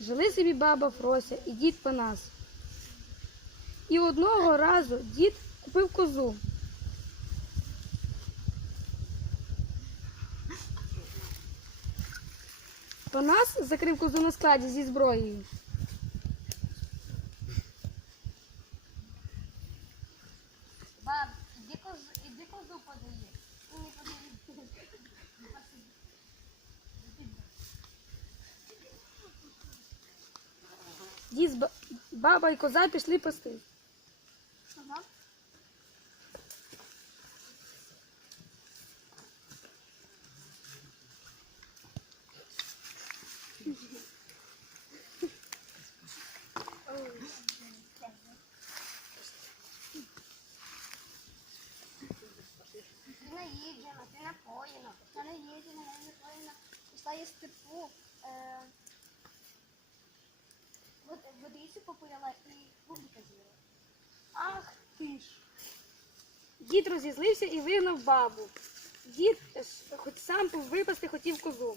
Жили собі баба Фрося і дід Панас. І одного разу дід купив козу. Панас закрив козу на складі зі зброєю. Баб, іди козу, іди козу подає. Дід, баба і коза пішли пасти. Ага. Вона їде, ти напоїна, вона їде, вона напоїна, пішла їсти пух. Попила і бублика з'їла. Ах ти ж. Дід розізлився і вигнав бабу. Дід е, хоч сам випасти хотів козу.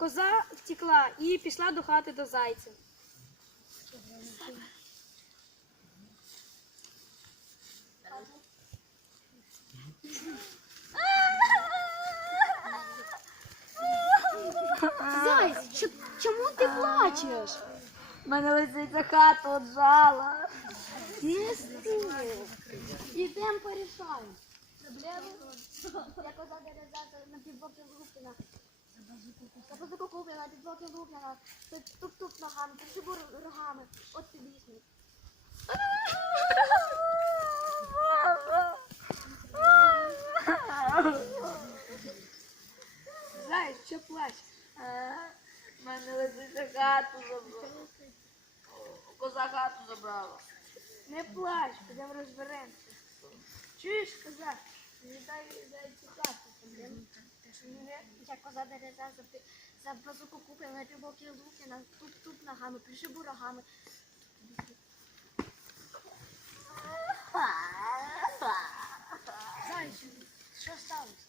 Коза втекла і пішла до хати до зайця. Зайць, чому ти плачеш? Мене лисиця хату оджала. Не стій. Ідемо порішаємо. Проблему? Я коза дерезата на півбоки луплена. Я позаку куплена, півбоки луплена. Туп-туп ногами, пришибу рогами. От і сміх. Зайць, що плач? Мене лисиця хату забрала. Коза хату забрала. Не плач, підемо розберемося. Чуєш, коза? Не дай зайцю хату. Я коза дереза за, базуку куплена, півбоки луплена. Туп-туп ногами, пришибу рогами. Зайчик, що сталося?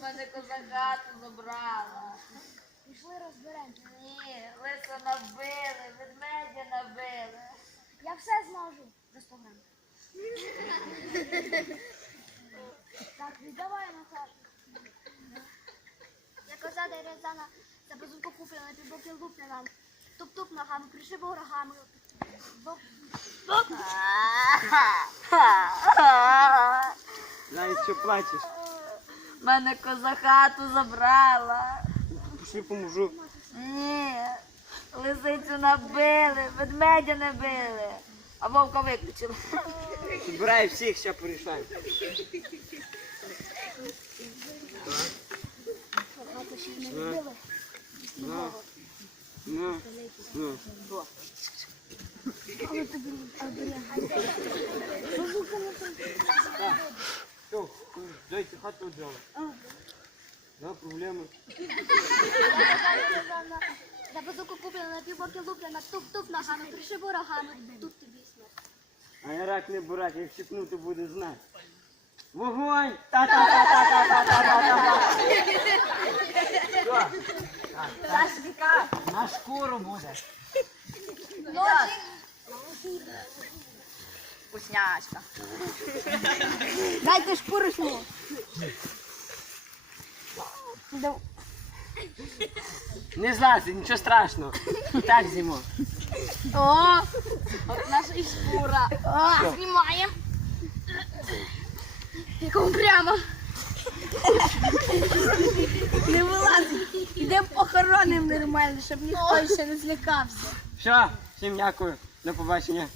Мене коза хату забрала. Пішли розберемося. Ні, лиса набили, ведмедя набили. Я все зможу. За 100 грам. так, віддавай на коза дерезана, за базуку куплена, півбоки луплена. Туп-туп ногами, пришибу рогами. Бо- Заяць, що плачеш? Мене коза хату забрала. Пішли поможу. Ні, лисицю набили, ведмедя набили, а вовка виключили. Збирай всіх, ще порішаємо. Ну, ну, ну. Так, все, дайте хату взяли. Да, проблеми. За базуку куплена, півбоки луплена, туп-туп ногами, пришибу рогами. Тут тобі смерть. А я рак не бурак, як щепнути буде знати. Вогонь! Та-та-та-та-та-та-та-та-та! Що? На шкуру буде. Вкусняшка. Дайте шкурочку. Не злазь, нічого страшного. І так зимо. О, от наша і шкура. Знімаємо. Якому прямо. Не вилазить. Ідемо похоронимо нормально, щоб ніхто ще не злякався. Що, всім дякую, до побачення.